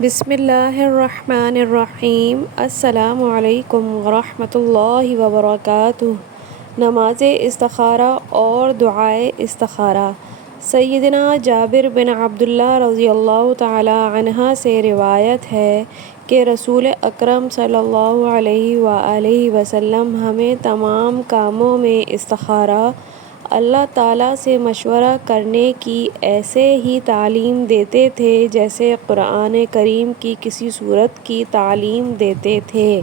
बिस्मिल्लाहिर्रहमानिर्रहीम। अस्सलामु अलैकुम वरहमतुल्लाहि वबरकातुहू। नमाज़ इस्तिखारा और दुआए इस्तिखारा। सय्यदना जाबिर बिन अब्दुल्लाह रज़ियल्लाहु ताला अन्हा से रिवायत है कि रसूल अकरम सल्लल्लाहु अलैहि वसल्लम हमें तमाम कामों में इस्तिखारा, अल्लाह ताला से मशवरा करने की ऐसे ही तालीम देते थे जैसे कुरान करीम की किसी सूरत की तालीम देते थे।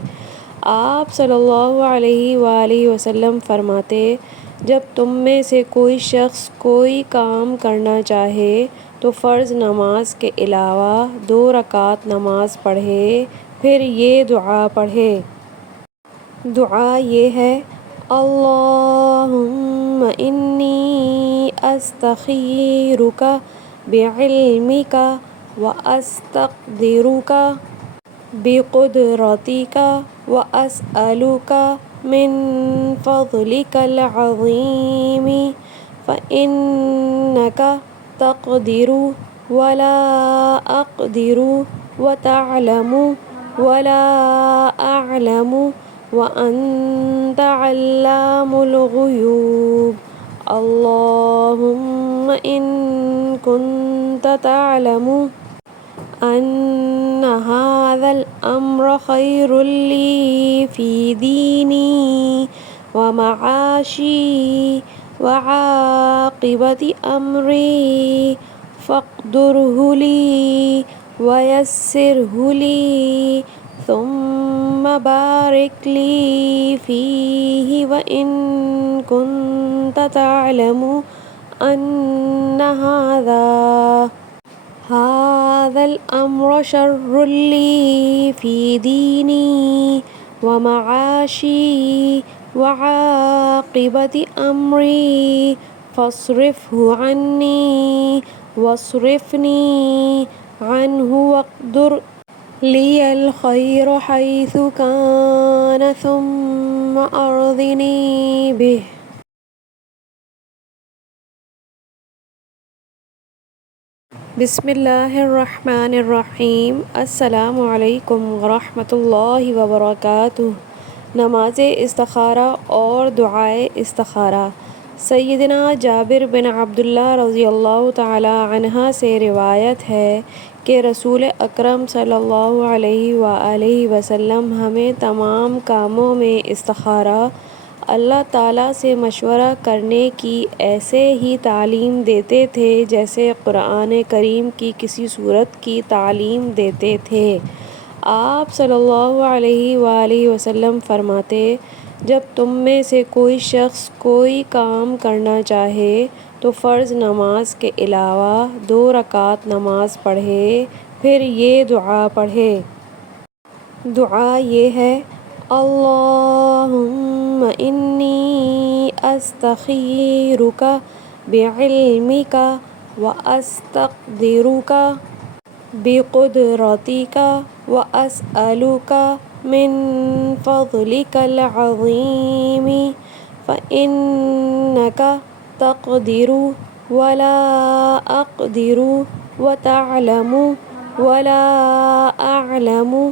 आप सल्लल्लाहु अलैहि वसल्लम फरमाते, जब तुम में से कोई शख्स कोई काम करना चाहे तो फ़र्ज़ नमाज के अलावा 2 रकात नमाज पढ़े, फिर ये दुआ पढ़े। दुआ ये है, अल्लाहुम्मा इन्नी अस्तखीरुका बिइल्मिका व अस्तक़दिरुका बिक़ुदरतिका व अस्अलुका मिन फ़ज़लिकल अज़ीमी फ़इन्नका तक़दिरु वला अक़दिरु व तअलमु वला अअलमु व अंत अल्लामुल ग़ुयूब। अल्लाहुम्मा इन कुन्त तअलमु अन्ना हाज़ल अम्र ख़ैरुल ली फ़ी दीनी व मआशी व आक़िबति अम्री फ़क़्दिरहु ली व यस्सिरहु ली सुम्मा बारिक ली फ़ीहि व इन कुन्त तअलमु अन्ना हाज़ल अम्र शर्रुल ली फ़ी दीनी व मआशी व आक़िबति अम्री फ़ास्रिफ़हु अन्नी वस्रिफ़नी अन्हु वक़्दिर लियल ख़ैर हैसु कान सुम्मा अर्ज़िनी बिह। बिस्मिल्लाहिर्रहमानिर्रहीम। अस्सलामु अलैकुम वरहमतुल्लाहि वबरकातुहू। नमाज़ इस्तिखारा और दुआए इस्तिखारा। सय्यदना जाबिर बिन अब्दुल्लाह रज़ियल्लाहु ताला अन्हा से रिवायत है कि रसूल अकरम सल्लल्लाहु अलैहि वसल्लम हमें तमाम कामों में इस्तिखारा, अल्लाह ताला से मशवरा करने की ऐसे ही तालीम देते थे जैसे कुरान करीम की किसी सूरत की तालीम देते थे। आप सल्लल्लाहु अलैहि वसल्लम फरमाते, जब तुम में से कोई शख्स कोई काम करना चाहे तो फ़र्ज़ नमाज के अलावा 2 रकात नमाज पढ़े, फिर ये दुआ पढ़े। दुआ ये है, अल्लाहुम्मा इन्नी अस्तखीरुका बिइल्मिका व अस्तक़दिरुका बिक़ुदरतिका व अस्अलुका मिन फ़ज़लिकल अज़ीमी फ़इन्नका तक़दिरु वला अक़दिरु व तअलमु वला अअलमु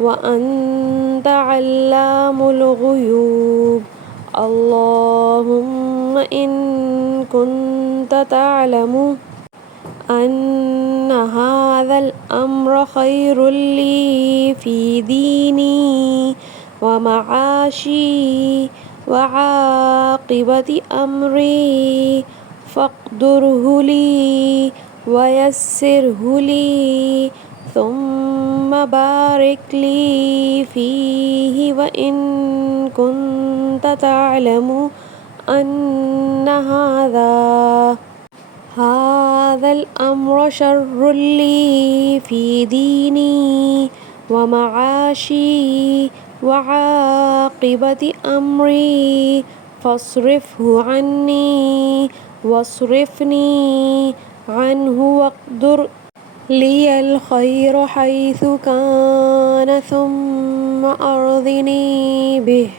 व अंत अल्लामुल ग़ुयूब। अल्लाहुम्मा इन कुन्त तअलमु अन्ना हाज़ल अम्र ख़ैरुल ली फ़ी दीनी व मआशी व आक़िबति अम्री फ़क़्दिरहु ली व यस्सिरहु ली सुम्मा बारिक ली फ़ीहि व इन कुन्त तअलमु अन्ना हाज़ल अम्र शर्रुल ली फ़ी दीनी व मआशी व आक़िबति अम्री फ़ास्रिफ़हु अन्नी वस्रिफ़नी अन्हु वक़्दिर लियल ख़ैर हैसु कान सुम्मा अर्ज़िनी बिह।